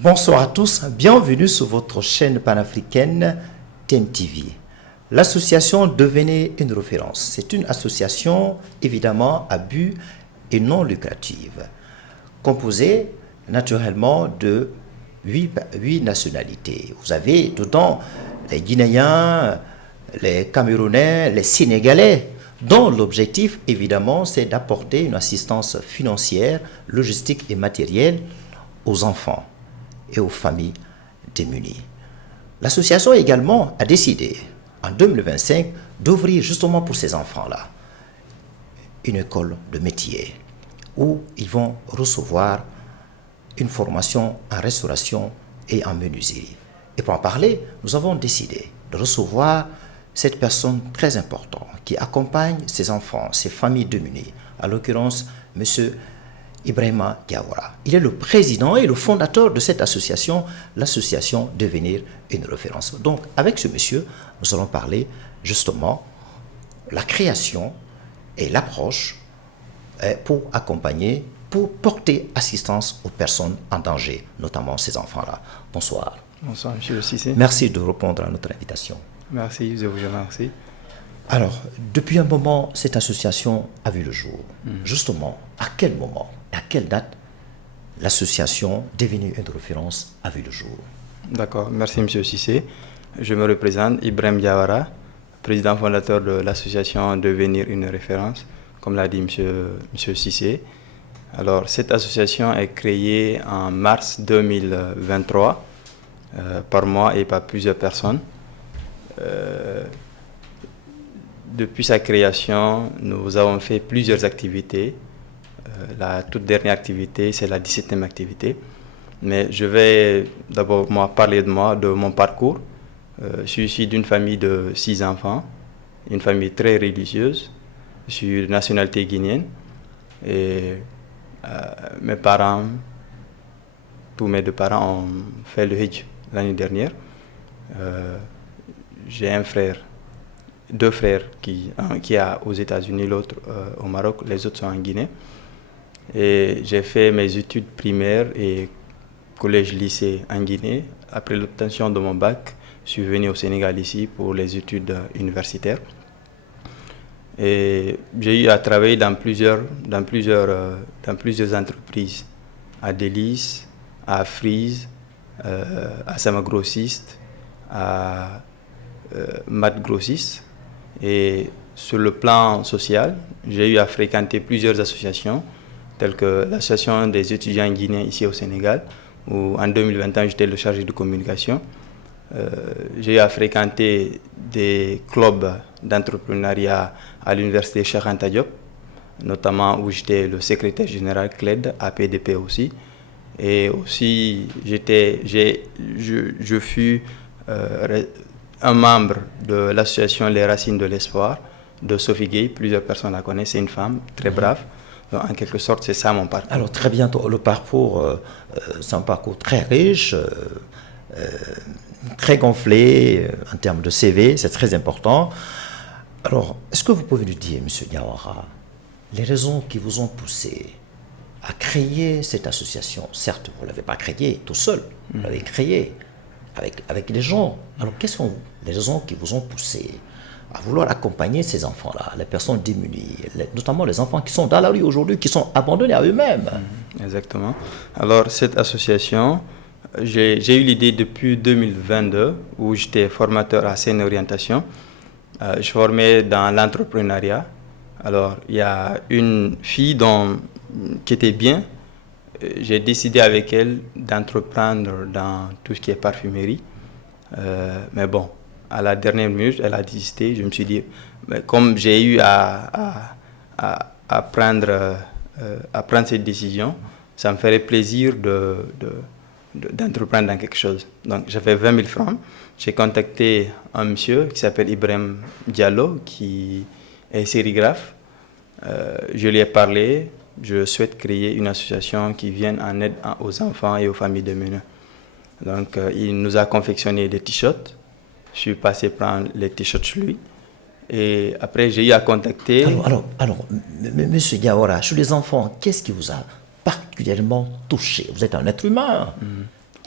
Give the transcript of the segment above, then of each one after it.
Bonsoir à tous, bienvenue sur votre chaîne panafricaine TNTV. L'association Devenez une référence. C'est une association évidemment à but et non lucrative, composée naturellement de 8 nationalités. Vous avez dedans les Guinéens, les Camerounais, les Sénégalais, dont l'objectif évidemment c'est d'apporter une assistance financière, logistique et matérielle aux enfants et aux familles démunies. L'association également a décidé en 2025 d'ouvrir justement pour ces enfants-là une école de métier où ils vont recevoir une formation en restauration et en menuiserie. Et pour en parler, nous avons décidé de recevoir cette personne très importante qui accompagne ces enfants, ces familles démunies, à l'occurrence M. Ibrahima Diawara. Il est le président et le fondateur de cette association, l'association Devenir une référence. Donc, avec ce monsieur, nous allons parler justement la création et l'approche pour accompagner, pour porter assistance aux personnes en danger, notamment ces enfants-là. Bonsoir. Bonsoir, M. Cissé. Merci de répondre à notre invitation. Merci, je vous remercie. Alors, depuis un moment, cette association a vu le jour. Justement, à quel moment, à quelle date l'association Devenir une référence a vu le jour? D'accord, merci M. Cissé. Je me représente, Ibrahim Diawara, président fondateur de l'association Devenir une référence, comme l'a dit M. Cissé. Alors, cette association est créée en mars 2023 par moi et par plusieurs personnes. Depuis sa création, nous avons fait plusieurs activités. La toute dernière activité, c'est la 17e activité. Mais je vais d'abord parler de mon parcours. Je suis issu d'une famille de 6 enfants, une famille très religieuse. Je suis de nationalité guinéenne. Et mes parents, tous mes deux parents ont fait le Hajj l'année dernière. J'ai un frère, 2 frères, un qui est aux États-Unis, l'autre au Maroc, les autres sont en Guinée. Et j'ai fait mes études primaires et collège-lycée en Guinée. Après l'obtention de mon bac, je suis venu au Sénégal ici pour les études universitaires. Et j'ai eu à travailler dans plusieurs entreprises, à Delis, à Frise, à Sama Grossiste, à Mat Grossiste. Et sur le plan social, j'ai eu à fréquenter plusieurs associations, telles que l'association des étudiants guinéens ici au Sénégal, où en 2021 j'étais le chargé de communication. J'ai eu à fréquenter des clubs d'entrepreneuriat à l'université Cheikh Anta Diop, notamment où j'étais le secrétaire général CLED, APDP aussi. Et aussi, je fus un membre de l'association Les Racines de l'Espoir de Sophie Gueye. Plusieurs personnes la connaissent, c'est une femme très brave. Donc, en quelque sorte, c'est ça mon parcours. Alors très bien, le parcours, c'est un parcours très riche, très gonflé en termes de CV, c'est très important. Alors, est-ce que vous pouvez nous dire, M. Diawara, les raisons qui vous ont poussé à créer cette association? Certes, vous ne l'avez pas créée tout seul, vous l'avez créée avec les gens. Alors, quelles sont les raisons qui vous ont poussé à vouloir accompagner ces enfants-là, les personnes démunies, notamment les enfants qui sont dans la rue aujourd'hui, qui sont abandonnés à eux-mêmes? Exactement. Alors, cette association, j'ai eu l'idée depuis 2022, où j'étais formateur à Seine Orientation. Je formais dans l'entrepreneuriat. Alors, il y a une fille qui était bien. J'ai décidé avec elle d'entreprendre dans tout ce qui est parfumerie. Mais bon, à la dernière minute, elle a désisté. Je me suis dit, comme j'ai eu à prendre cette décision, ça me ferait plaisir d'entreprendre dans quelque chose. Donc, j'avais 20 000 francs. J'ai contacté un monsieur qui s'appelle Ibrahim Diallo, qui est sérigraphe. Je lui ai parlé. Je souhaite créer une association qui vienne en aide aux enfants et aux familles démunies. Donc, il nous a confectionné des t-shirts. Je suis passé prendre les t-shirts chez lui. Et après, j'ai eu à contacter... Alors, Monsieur Diawara, chez les enfants, qu'est-ce qui vous a particulièrement touché? Vous êtes un être humain.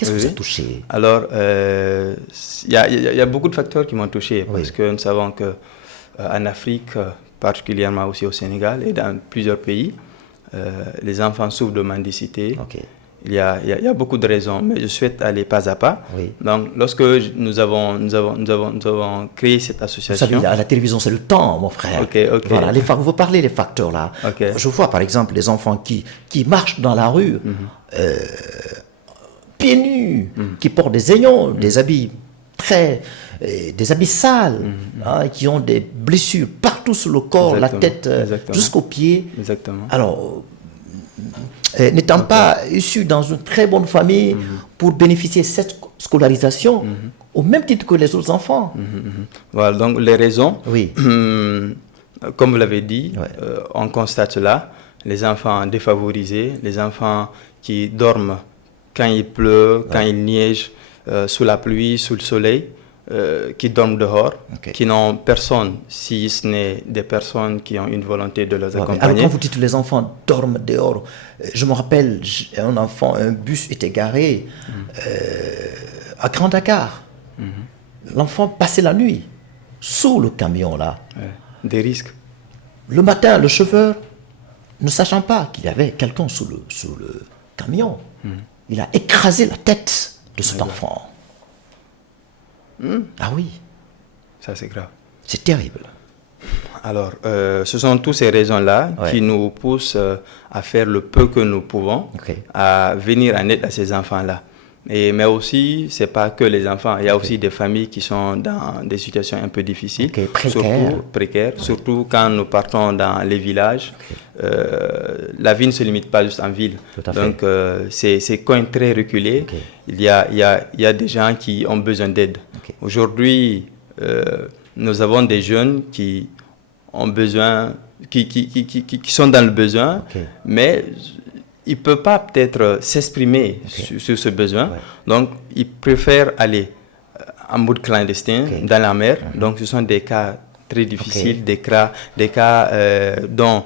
Qu'est-ce qui vous a touché? Alors, il y a beaucoup de facteurs qui m'ont touché parce que nous savons qu'en Afrique, particulièrement aussi au Sénégal et dans plusieurs pays, les enfants souffrent de mendicité. Il y a beaucoup de raisons, mais je souhaite aller pas à pas. Donc, lorsque nous avons créé cette association... Vous savez, à la télévision, c'est le temps, mon frère. Voilà, vous parlez des facteurs là. Je vois, par exemple, les enfants qui marchent dans la rue, pieds nus, qui portent des aignons, des habits des habits sales, qui ont des blessures partout sur le corps, la tête, jusqu'aux pieds. Alors... n'étant pas issu dans une très bonne famille pour bénéficier de cette scolarisation au même titre que les autres enfants. Voilà, donc les raisons, comme vous l'avez dit, on constate cela, les enfants défavorisés, les enfants qui dorment quand il pleut, quand il neige, sous la pluie, sous le soleil, qui dorment dehors, qui n'ont personne, si ce n'est des personnes qui ont une volonté de les accompagner. Alors quand vous dites que les enfants dorment dehors, je me rappelle, un bus était garé à Grand Dakar. L'enfant passait la nuit sous le camion là. Des risques. Le matin, le chauffeur, ne sachant pas qu'il y avait quelqu'un sous le camion, il a écrasé la tête de cet enfant. Ah oui. Ça, c'est grave. C'est terrible. Alors, ce sont toutes ces raisons-là qui nous poussent à faire le peu que nous pouvons, à venir en aide à ces enfants-là. Mais aussi, ce n'est pas que les enfants. Il y a aussi des familles qui sont dans des situations un peu difficiles, surtout précaires, surtout quand nous partons dans les villages. La vie ne se limite pas juste en ville. Donc, c'est coins très reculés. Il y a des gens qui ont besoin d'aide. Aujourd'hui, nous avons des jeunes qui ont besoin, qui sont dans le besoin, mais ils ne peuvent pas peut-être s'exprimer sur ce besoin. Donc, ils préfèrent aller en mode clandestin, dans la mer. Donc, ce sont des cas très difficiles, des cas dont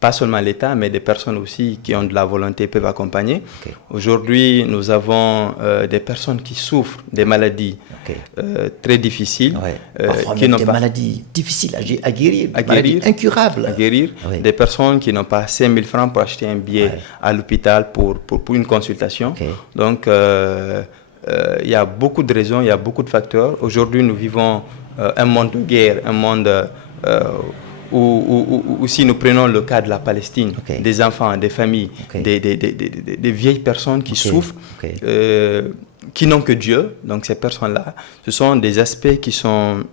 pas seulement l'État, mais des personnes aussi qui ont de la volonté peuvent accompagner. Aujourd'hui, nous avons des personnes qui souffrent des maladies très difficiles. Parfois même des maladies difficiles à guérir, maladies incurables. À guérir. Des personnes qui n'ont pas 5 000 francs pour acheter un billet à l'hôpital pour une consultation. Donc, il y a beaucoup de raisons, il y a beaucoup de facteurs. Aujourd'hui, nous vivons un monde de guerre, un monde... ou si nous prenons le cas de la Palestine, des enfants, des familles, des vieilles personnes qui souffrent, qui n'ont que Dieu. Donc ces personnes-là, ce sont des aspects qui sont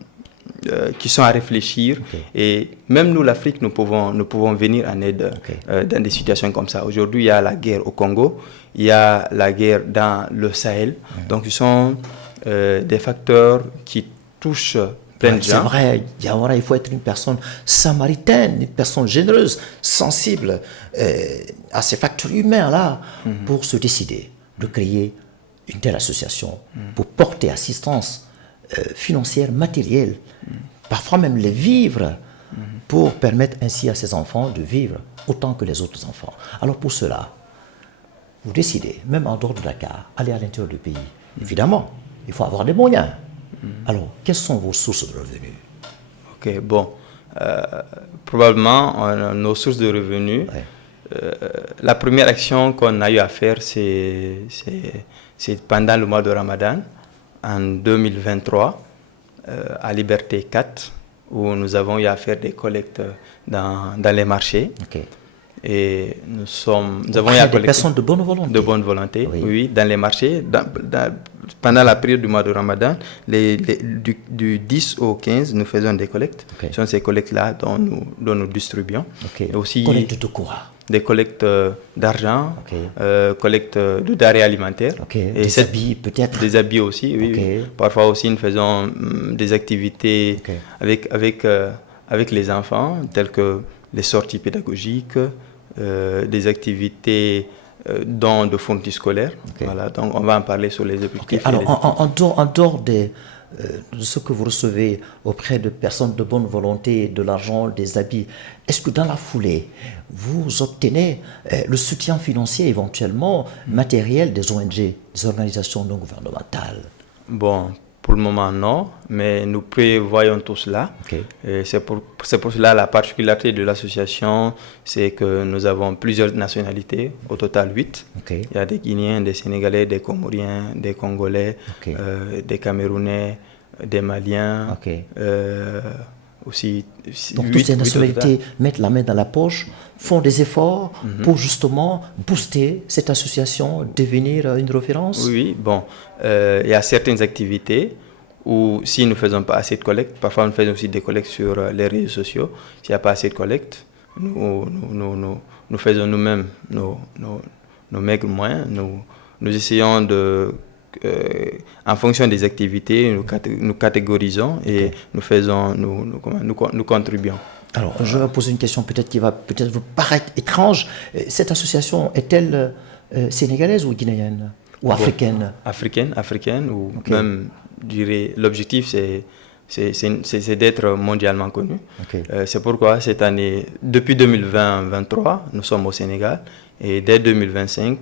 à réfléchir. Et même nous, l'Afrique, nous pouvons venir en aide dans des situations comme ça. Aujourd'hui, il y a la guerre au Congo, il y a la guerre dans le Sahel. Donc ce sont des facteurs qui touchent c'est vrai, il faut être une personne samaritaine, une personne généreuse, sensible à ces facteurs humains-là pour se décider de créer une telle association, pour porter assistance financière, matérielle, parfois même les vivre, pour permettre ainsi à ces enfants de vivre autant que les autres enfants. Alors pour cela, vous décidez, même en dehors de Dakar, aller à l'intérieur du pays. Évidemment, il faut avoir des moyens. Alors, quelles sont vos sources de revenus? Probablement, nos sources de revenus. La première action qu'on a eu à faire, c'est pendant le mois de Ramadan, en 2023, à Liberté 4, où nous avons eu à faire des collectes dans les marchés. Et nous avons eu à collecter des personnes de bonne volonté. De bonne volonté, oui, dans les marchés. Pendant la période du mois de Ramadan, du 10 au 15, nous faisons des collectes. Ce sont ces collectes-là dont nous distribuons. Et aussi, collectes de quoi? Des collectes d'argent, collectes de denrées alimentaires. Et des habits peut-être? Des habits aussi, oui. Parfois aussi, nous faisons des activités avec les enfants, telles que les sorties pédagogiques, des activités de fournitures scolaires. Voilà, donc on va en parler sur les objectifs. Alors, en dehors de ce que vous recevez auprès de personnes de bonne volonté, de l'argent, des habits, est-ce que dans la foulée, vous obtenez le soutien financier éventuellement matériel des ONG, des organisations non gouvernementales? Bon, pour le moment, non, mais nous prévoyons tout cela. Okay. C'est pour cela la particularité de l'association, c'est que nous avons plusieurs nationalités, au total 8. Okay. Il y a des Guinéens, des Sénégalais, des Comoriens, des Congolais, Okay. Des Camerounais, des Maliens. Okay. Aussi, donc toutes ces nationalités mettent la main dans la poche, font des efforts pour justement booster cette association, devenir une référence. Oui, bon, il y a certaines activités où si nous ne faisons pas assez de collecte, parfois nous faisons aussi des collectes sur les réseaux sociaux. S'il n'y a pas assez de collecte, nous faisons nous-mêmes nos maigres moyens. Nous essayons de... en fonction des activités, nous catégorisons et nous contribuons. Alors, je vais poser une question peut-être qui va peut-être vous paraître étrange. Cette association est-elle sénégalaise ou guinéenne ou africaine? Africaine ou même, je dirais, l'objectif c'est d'être mondialement connu. C'est pourquoi cette année, depuis 2020-2023, nous sommes au Sénégal et dès 2025,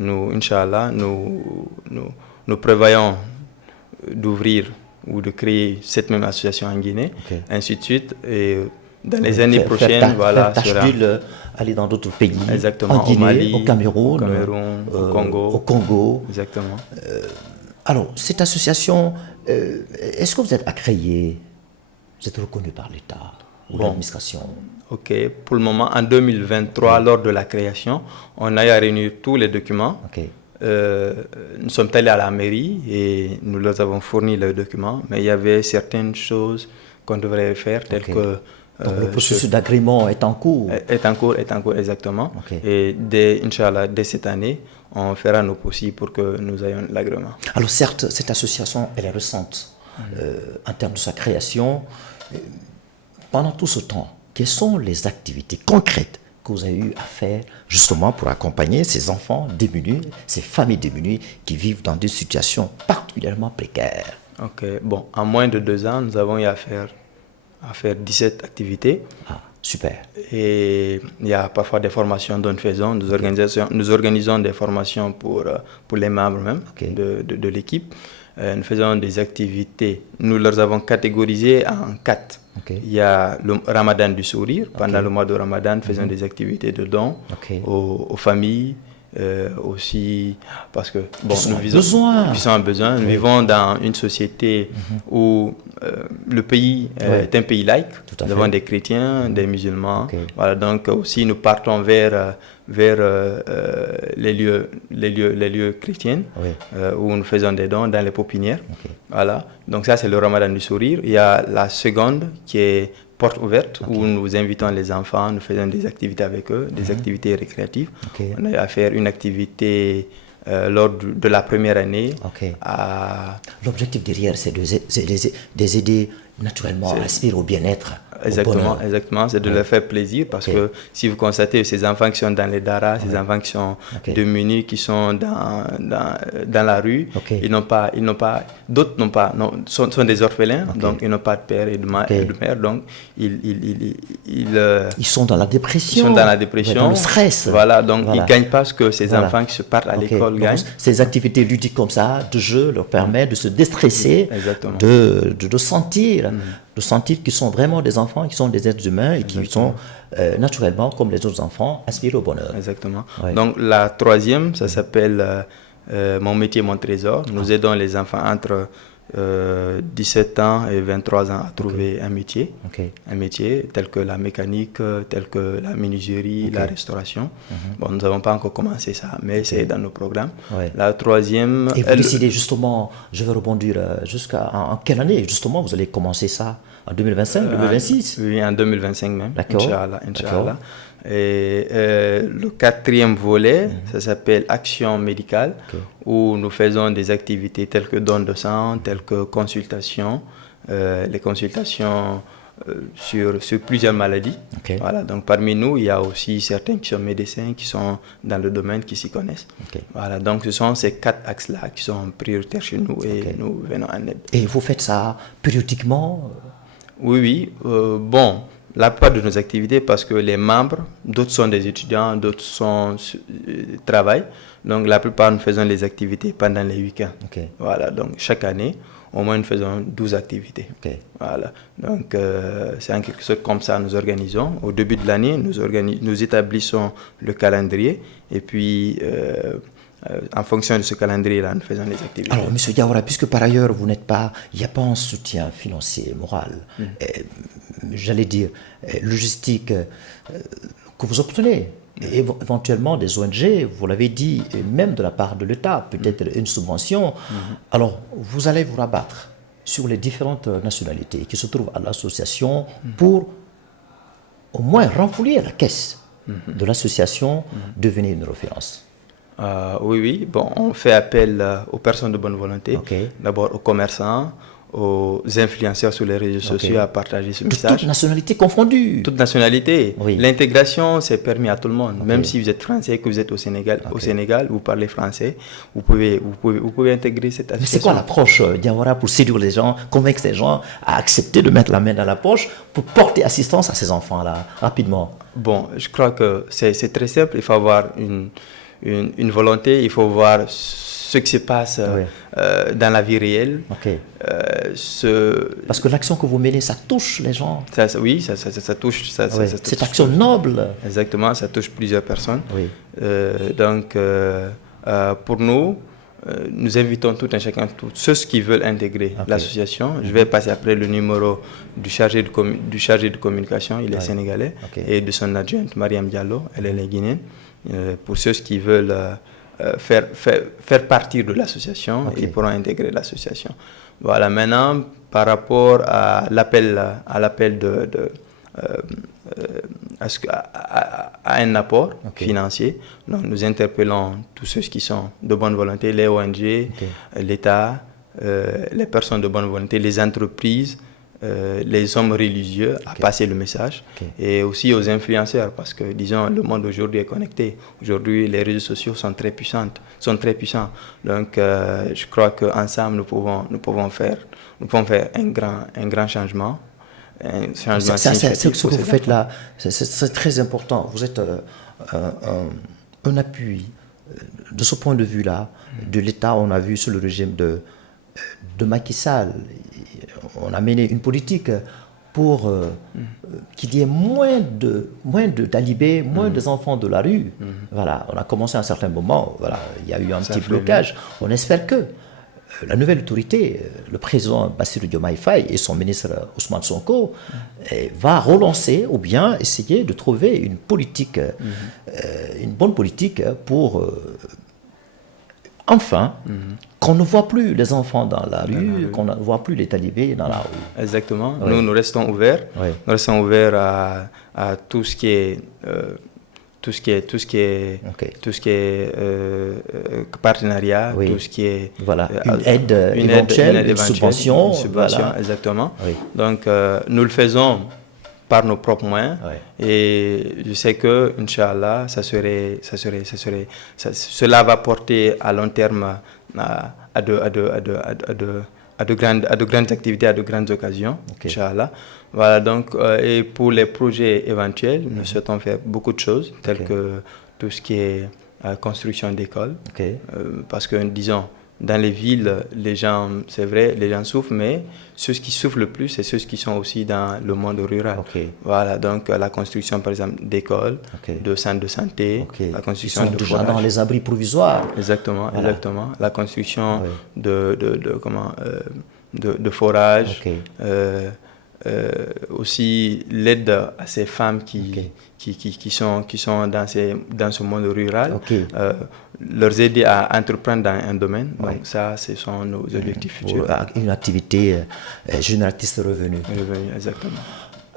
Inch'Allah, nous prévoyons d'ouvrir ou de créer cette même association en Guinée, ainsi de suite. Et dans les années prochaines, voilà, aller dans d'autres pays, exactement, en Guinée, au Mali, au Cameroun, au Congo. Exactement. Alors, cette association, est-ce que vous êtes agréé? Vous êtes reconnu par l'État ou l'administration? Ok, pour le moment, en 2023, lors de la création, on a réuni tous les documents. Nous sommes allés à la mairie et nous leur avons fourni les documents, mais il y avait certaines choses qu'on devrait faire, telles que... Donc le processus d'agrément est en cours. Est en cours, exactement. Et Inch'Allah, dès cette année, on fera nos possibles pour que nous ayons l'agrément. Alors certes, cette association, elle est récente en termes de sa création. Pendant tout ce temps, quelles sont les activités concrètes que vous avez eu à faire justement pour accompagner ces enfants démunis, ces familles démunies qui vivent dans des situations particulièrement précaires? Ok, bon, en moins de 2 ans, nous avons eu à faire 17 activités. Ah, super. Et il y a parfois des formations dont nous faisons. Nous organisons des formations pour les membres même de l'équipe. Nous faisons des activités. Nous les avons catégorisées en 4. Il y a le Ramadan du sourire. Pendant le mois de Ramadan, nous faisons des activités de dons aux familles. Aussi parce que nous vivons dans une société où le pays est un pays laïque. Nous avons des chrétiens, des musulmans. Voilà, donc aussi nous partons vers les lieux chrétiens où nous faisons des dons dans les pépinières. Voilà, donc ça c'est le Ramadan du sourire. Il y a la seconde qui est porte ouverte où nous invitons les enfants, nous faisons des activités avec eux, des activités récréatives. On a à faire une activité lors de la première année. L'objectif derrière, c'est de les aider naturellement à aspirer au bien-être. Exactement, c'est de leur faire plaisir parce que si vous constatez ces enfants qui sont dans les daras, ces enfants qui sont démunis, qui sont dans la rue, d'autres n'ont pas, sont des orphelins, donc ils n'ont pas de père et de mère, donc ils sont dans la dépression. Ils sont dans la dépression, dans le stress. Voilà, donc ils ne gagnent pas ce que ces enfants qui se partent à l'école gagnent. Ces activités ludiques comme ça, de jeu, leur permettent de se déstresser, de sentir. De sentir qu'ils sont vraiment des enfants, qui sont des êtres humains et qui sont naturellement, comme les autres enfants, aspirés au bonheur. Exactement. Donc la troisième, ça s'appelle Mon métier, mon trésor. Nous aidons les enfants entre 17 ans et 23 ans à trouver un métier tel que la mécanique, tel que la menuiserie, la restauration. Bon, nous n'avons pas encore commencé ça, mais c'est dans nos programmes. La troisième... Et vous décidez justement, je vais rebondir en quelle année justement vous allez commencer ça? En 2025, 2026? Oui, en 2025 même. D'accord. Inch'Allah. Et le quatrième volet, ça s'appelle Action médicale, où nous faisons des activités telles que don de sang, telles que consultation. Les consultations sur plusieurs maladies. Okay. Voilà, donc parmi nous, il y a aussi certains qui sont médecins, qui sont dans le domaine, qui s'y connaissent. Okay. Voilà, donc ce sont ces 4 axes-là qui sont prioritaires chez nous et nous venons en aide. Et vous faites ça périodiquement? Oui. Bon, la plupart de nos activités, parce que les membres, d'autres sont des étudiants, d'autres travaillent. Donc la plupart, nous faisons les activités pendant les week-ends. Okay. Voilà, donc chaque année, au moins nous faisons 12 activités. Okay. Voilà, donc c'est en quelque sorte comme ça nous organisons. Au début de l'année, nous établissons le calendrier et puis en fonction de ce calendrier-là, nous faisons les activités. Alors, M. Diawara, puisque par ailleurs, il n'y a pas un soutien financier, moral, j'allais dire logistique que vous obtenez, et éventuellement des ONG, vous l'avez dit, et même de la part de l'État, peut-être une subvention, alors vous allez vous rabattre sur les différentes nationalités qui se trouvent à l'association pour au moins renflouer la caisse de l'association, devenir une référence. Oui. Bon, on fait appel aux personnes de bonne volonté, d'abord aux commerçants, aux influenceurs sur les réseaux sociaux à partager ce message. Toutes nationalités confondues. Toutes nationalités. Oui. L'intégration, c'est permis à tout le monde. Même si vous êtes français, que vous êtes au Sénégal, vous parlez français, vous pouvez intégrer cette association. Mais c'est quoi l'approche, Diawara, pour séduire les gens, convaincre les gens à accepter de mettre la main dans la poche pour porter assistance à ces enfants-là, rapidement? Bon, je crois que c'est très simple. Il faut avoir une volonté, il faut voir ce qui se passe dans la vie réelle. Parce que l'action que vous menez, ça touche les gens. Ça touche. Cette action noble. Exactement, ça touche plusieurs personnes. Oui. Donc, pour nous, nous invitons tout un chacun, tous ceux qui veulent intégrer l'association. Je vais passer après le numéro du chargé de communication, il est sénégalais, et de son adjointe, Mariam Diallo, elle est guinéenne. Pour ceux qui veulent faire partie de l'association, ils pourront intégrer l'association. Voilà, maintenant, par rapport à l'appel à un apport financier, donc nous interpellons tous ceux qui sont de bonne volonté, les ONG, l'État, les personnes de bonne volonté, les entreprises, les hommes religieux à passer le message et aussi aux influenceurs parce que disons le monde aujourd'hui est connecté. Aujourd'hui les réseaux sociaux sont très puissants. Donc je crois qu'ensemble nous pouvons faire un grand changement. C'est ce que vous faites là, c'est très important. Vous êtes un appui de ce point de vue là de l'État. On a vu sur le régime de Macky Sall, on a mené une politique pour qu'il y ait moins de talibés, moins d'enfants de la rue. Voilà, on a commencé à un certain moment, voilà, il y a eu un petit blocage. On espère que la nouvelle autorité, le président Bassirou Diomaye Faye et son ministre Ousmane Sonko, va relancer ou bien essayer de trouver une politique, une bonne politique pour enfin qu'on ne voit plus les enfants dans la rue, qu'on ne voit plus les talibés dans la rue. Exactement. Nous restons ouverts. Nous restons ouverts à tout ce qui est partenariat, tout ce qui est une aide éventuelle, une subvention, exactement. Donc nous le faisons par nos propres moyens et je sais que Inch'Allah cela va porter à long terme à de grandes activités, à de grandes occasions, Inch'Allah. Voilà, donc, et pour les projets éventuels, nous souhaitons faire beaucoup de choses, telles que tout ce qui est construction d'écoles. Parce que, disons, dans les villes, les gens, c'est vrai, les gens souffrent, mais ceux qui souffrent le plus, c'est ceux qui sont aussi dans le monde rural. Voilà, donc la construction, par exemple, d'écoles, de centres de santé, la construction de déjà dans les abris provisoires. Exactement. La construction de forages. Aussi l'aide à ces femmes qui sont dans ce monde rural, leur aider à entreprendre dans un domaine. Donc ça, ce sont nos objectifs futurs. Une activité génératrice de revenus. Exactement.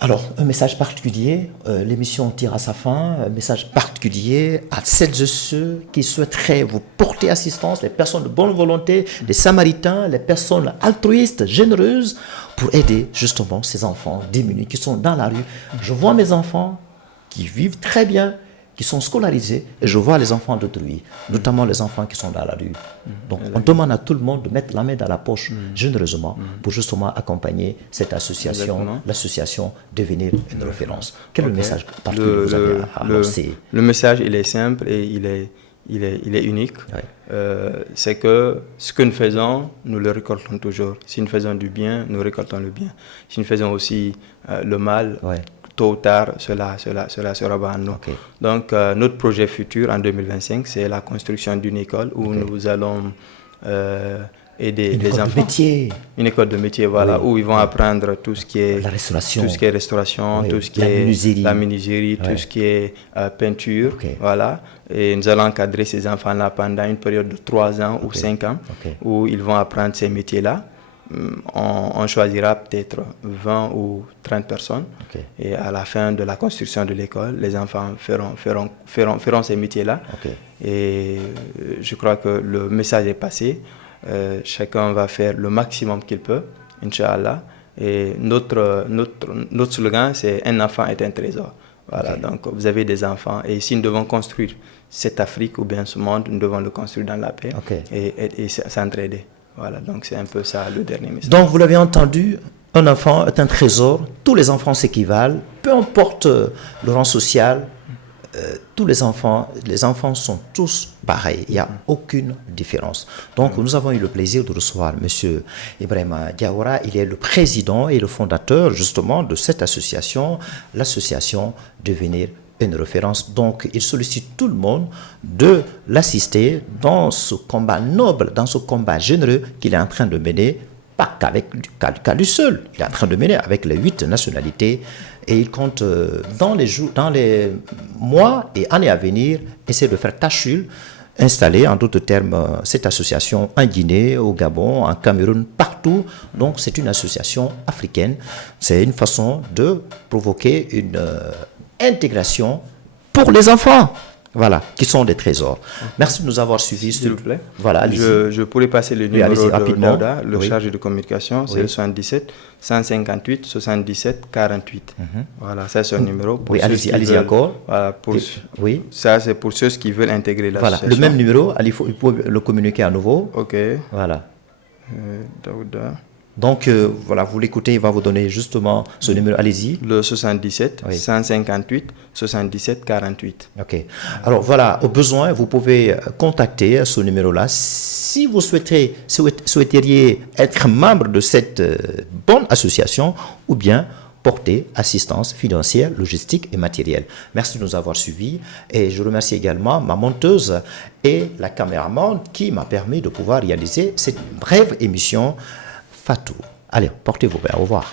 Alors, un message particulier, l'émission tire à sa fin, un message particulier à celles et ceux qui souhaiteraient vous porter assistance, les personnes de bonne volonté, les samaritains, les personnes altruistes, généreuses, pour aider justement ces enfants démunis qui sont dans la rue. Je vois mes enfants qui vivent très bien, qui sont scolarisés, et je vois les enfants d'autrui, notamment les enfants qui sont dans la rue. Donc on demande à tout le monde de mettre la main dans la poche généreusement pour justement accompagner cette association, l'association devenir une référence. Quel est le message particulier que vous avez à lancer? Le message, il est simple et il est unique. Oui. C'est que ce que nous faisons, nous le récoltons toujours. Si nous faisons du bien, nous récoltons le bien. Si nous faisons aussi le mal, tôt ou tard, cela sera à nous. Okay. Donc, notre projet futur en 2025, c'est la construction d'une école où nous allons aider les enfants. Une école de métier, voilà, où ils vont apprendre tout ce qui est la restauration, tout ce qui est tout ce qui est la menuiserie, tout ce qui est peinture, voilà. Et nous allons encadrer ces enfants-là pendant une période de 3 ans ou 5 ans, où ils vont apprendre ces métiers-là. On choisira peut-être 20 ou 30 personnes et à la fin de la construction de l'école, les enfants feront ces métiers-là. Et je crois que le message est passé. Chacun va faire le maximum qu'il peut, Inch'Allah. Et notre slogan, c'est « Un enfant est un trésor ». Voilà, donc vous avez des enfants et si nous devons construire cette Afrique ou bien ce monde, nous devons le construire dans la paix et s'entraider. Voilà, donc c'est un peu ça le dernier message. Donc vous l'avez entendu, un enfant est un trésor, tous les enfants s'équivalent, peu importe le rang social, tous les enfants sont tous pareils, il n'y a aucune différence. Donc nous avons eu le plaisir de recevoir M. Ibrahima Diawara, il est le président et le fondateur justement de cette association, l'association Devenir une référence. Donc, il sollicite tout le monde de l'assister dans ce combat noble, dans ce combat généreux qu'il est en train de mener, pas qu'à lui seul, il est en train de mener avec les 8 nationalités et il compte dans les mois et années à venir essayer de faire tâche huile, installer en d'autres termes cette association en Guinée, au Gabon, en Cameroun, partout. Donc, c'est une association africaine. C'est une façon de provoquer une intégration pour les enfants, voilà, qui sont des trésors. Merci de nous avoir suivis. S'il vous plaît. Voilà, je pourrais passer le numéro de Daouda, le chargé de communication, c'est le 77 158 77 48. Voilà, ça c'est un numéro. Oui, allez-y encore. Voilà, ça c'est pour ceux qui veulent intégrer l'association. Voilà, le même numéro, il faut le communiquer à nouveau. Ok. Voilà. Daouda. Donc, voilà, vous l'écoutez, il va vous donner justement ce numéro, allez-y. Le 77 158 77 48. Ok. Alors, voilà, au besoin, vous pouvez contacter ce numéro-là. Si vous souhaiteriez être membre de cette bonne association ou bien porter assistance financière, logistique et matérielle. Merci de nous avoir suivis et je remercie également ma monteuse et la caméraman qui m'a permis de pouvoir réaliser cette brève émission Fatou. Allez, portez-vous bien. Au revoir.